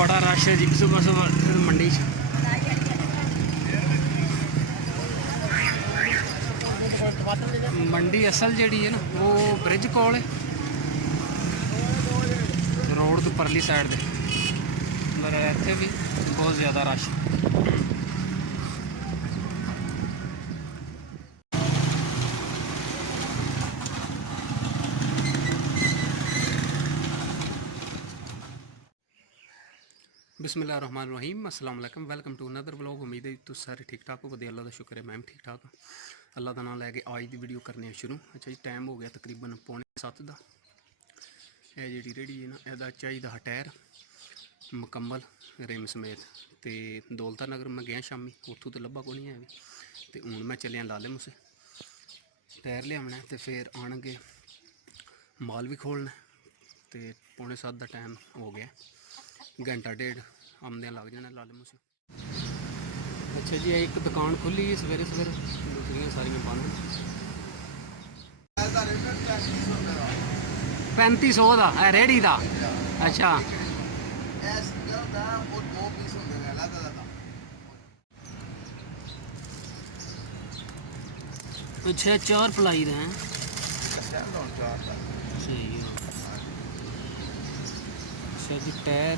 बड़ा रश है जी सुबह सुबह मंडी मंडी असल जी है ना वो ब्रिज कोल है रोड तो परली साइड से पर इतने भी बहुत ज़्यादा रश बिस्मिल्लाहिर्रहमानिर्रहीम अस्सलाम वालेकुम वेलकम टू अनदर व्लॉग। उम्मीद है तुम सारे ठीक ठाक हो वधिया अल्लाह का शुक्र है मैं भी ठीक ठाक हाँ। अल्लाह का नाम लैके आज की वीडियो करने शुरू। अच्छा जी टाइम हो गया तकरीबन 6:45 का। यह जी रेहड़ी है ना यदा चाहिए टायर मुकम्मल रिम समेत तो दौलता नगर मैं गया शामी उतों तो लभा को नहीं है भी तो हूँ मैं चलिया लालेमुसे टायर लियावना तो फिर आने माल भी खोलना तो 6:45 का टाइम हो गया घंटा डेढ़ आमद लग जाना लालेमुसे। अच्छा जी एक दुकान खुली है सवेरे सवेरे दूसरिया सारिया बंद 3500 का है रेहड़ी का। अच्छा अच्छा 4 पलाई दे हैं सही है। अच्छा जी टायर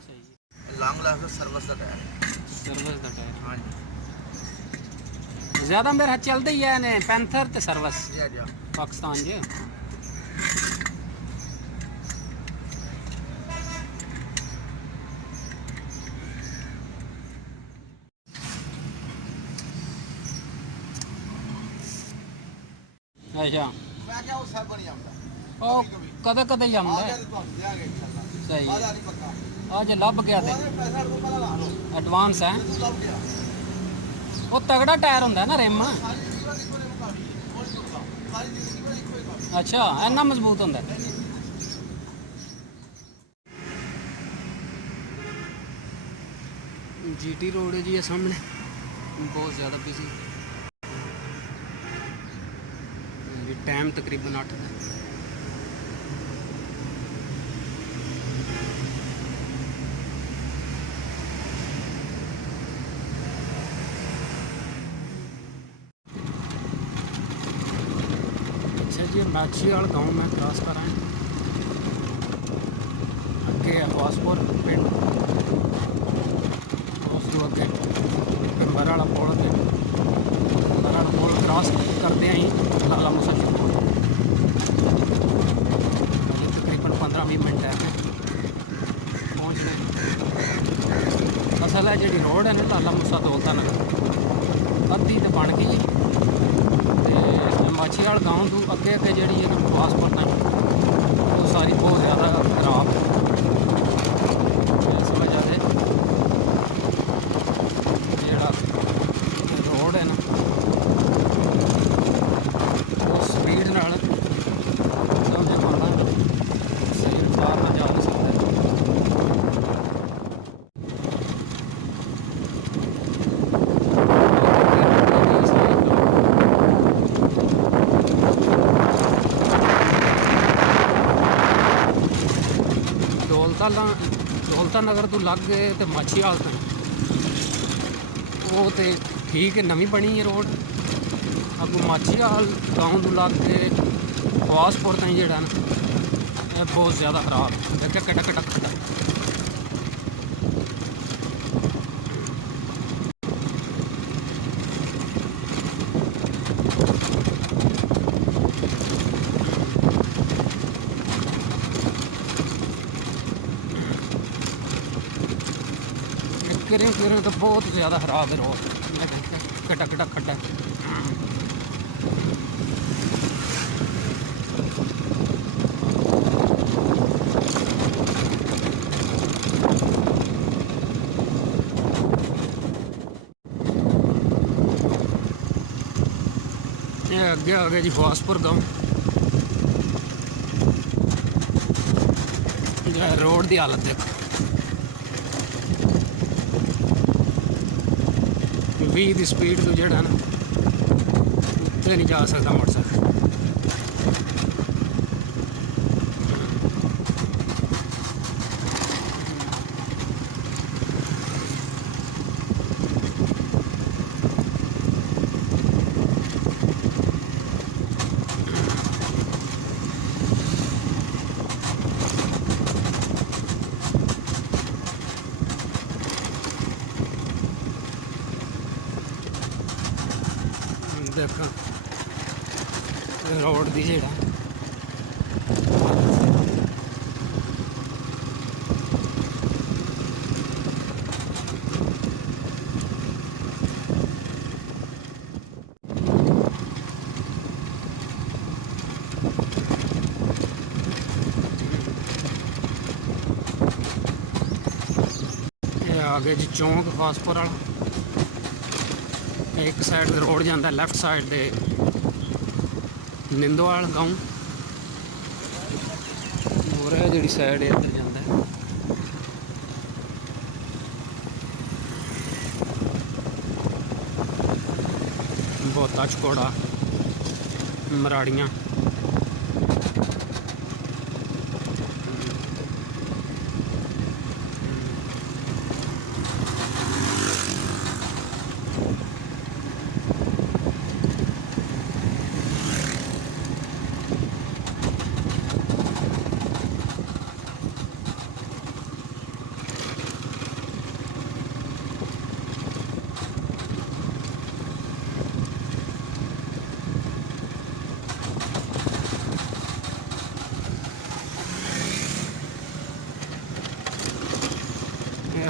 सही लॉन्ग लास्ट सर्विस का टायर सर्विस का टायर हाँ जी ज़्यादा मेरे हाथ चलते ही है ने पैंथर ते सर्विस जी पाकिस्तान जी। अच्छा मैं क्या वो सब नहीं आता ओ कदे कदे ही आंदा है सही है। आज लभ गया ते एडवांस है वो तगड़ा टायर होंदा है ना रिम। अच्छा इन्ना मजबूत होंदा है। जीटी रोड है जी ये सामने बहुत ज़्यादा बिजी टाइम तकरीबन 8 का। अच्छा जी माछी वाला गाँव में क्रॉस कर रहे हैं अगे है पासपोर्ट पिंड उस तो अगे पिंबर वाला पुल अगे पिंबर वाला पुल क्रॉस करते ही लालामुसा शुरू हो तकरीबन 15-20 मिनट है पहुँचने। असल है जी रोड है ना लालामुसा दौलता नगर अद्धी तो बन गई माछी वाल गाँव तो अगे अगे जी है ना पासपोर्ट है वो सारी बहुत ज़्यादा खराब इस वजह से जोड़ा रोड है ना वो स्पीड नाल समझ पाना सही रफ्तार में जा नहीं सकता। दौलता नगर तो लग गए तो माछी हाल तक वो तो ठीक है नवी बनी है रोड अगू माछी हाल गाँव तो लग के पासपोर्ट तक जोड़ा ना बहुत ज़्यादा खराब देखा कटा कटा खड़ा किरें तो बहुत ज़्यादा खराब है रोड कटा कटा खड्डा। ये अगे आ गया जी फासपुर गाँव रोड की हालत देखो 20 की स्पीड तो जोड़ा ना उत्ते नहीं जा सकता मोटरसाइकिल। देख रोड दी जेड़ा आगे जी चौंक फासपुर वाला एक साइड रोड जाता है लैफ्ट साइड दे निंदोवाल गाँव और जी साइड इधर जाता है बोता चकोड़ा मराड़ियाँ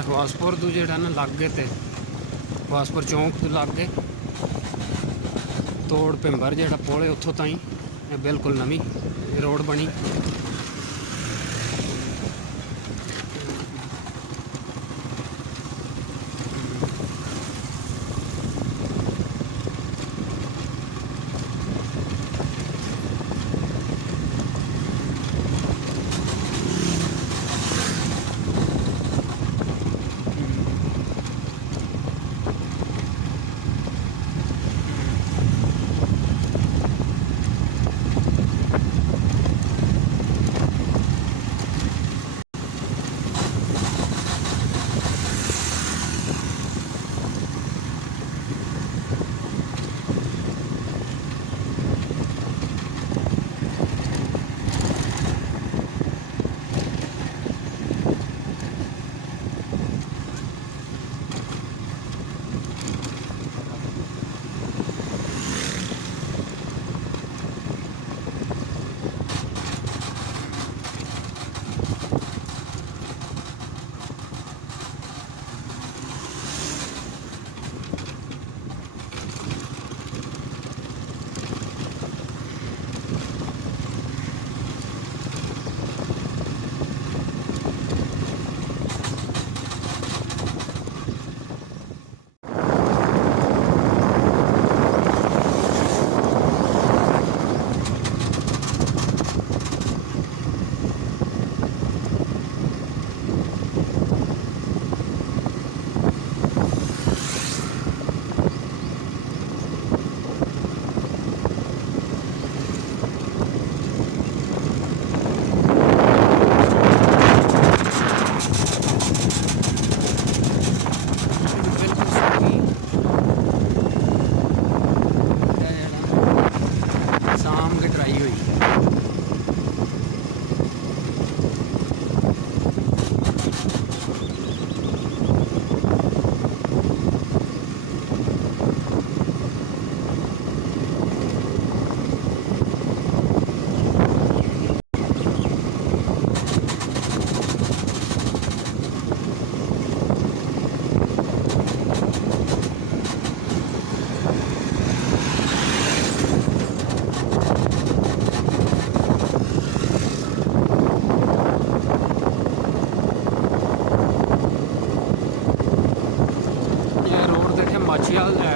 हवासपुर तो जो लागे तो हवासपुर चौंक तो लागे तोड़ पिंबर जो पुल है उतों ताई बिल्कुल नवी रोड बनी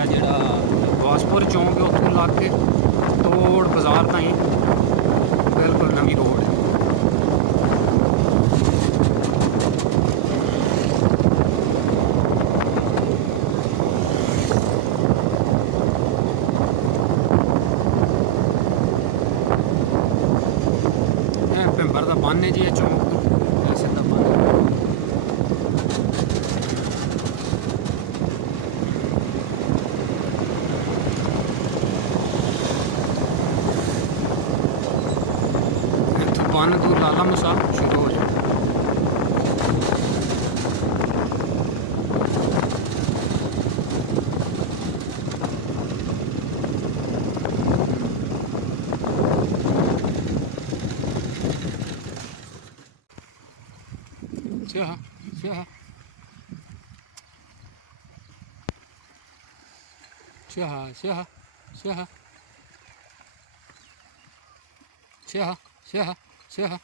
ਜਿਹੜਾ ਹਵਾਸਪੁਰ ਚੌਂਕ ਹੈ ਉੱਥੋਂ ਲੱਗ ਕੇ ਤੋੜ ਬਾਜ਼ਾਰ ਤਾਈਂ ਬਿਲਕੁਲ ਨਵੀਂ ਰੋਡ ਹੈ। ਇਹ ਪਿੰਬਰ ਦਾ ਬੰਨ੍ਹ ਹੈ ਜੀ ਇਹ ਚੌਂਕ ਤੋਂ ਸਿੱਧਾ ਬੰਨ੍ਹ बन तो लालामुसा शुरू हो जाए। Shergarh. Shergarh, Shergarh, Shergarh. Shergarh, Shergarh, Shergarh.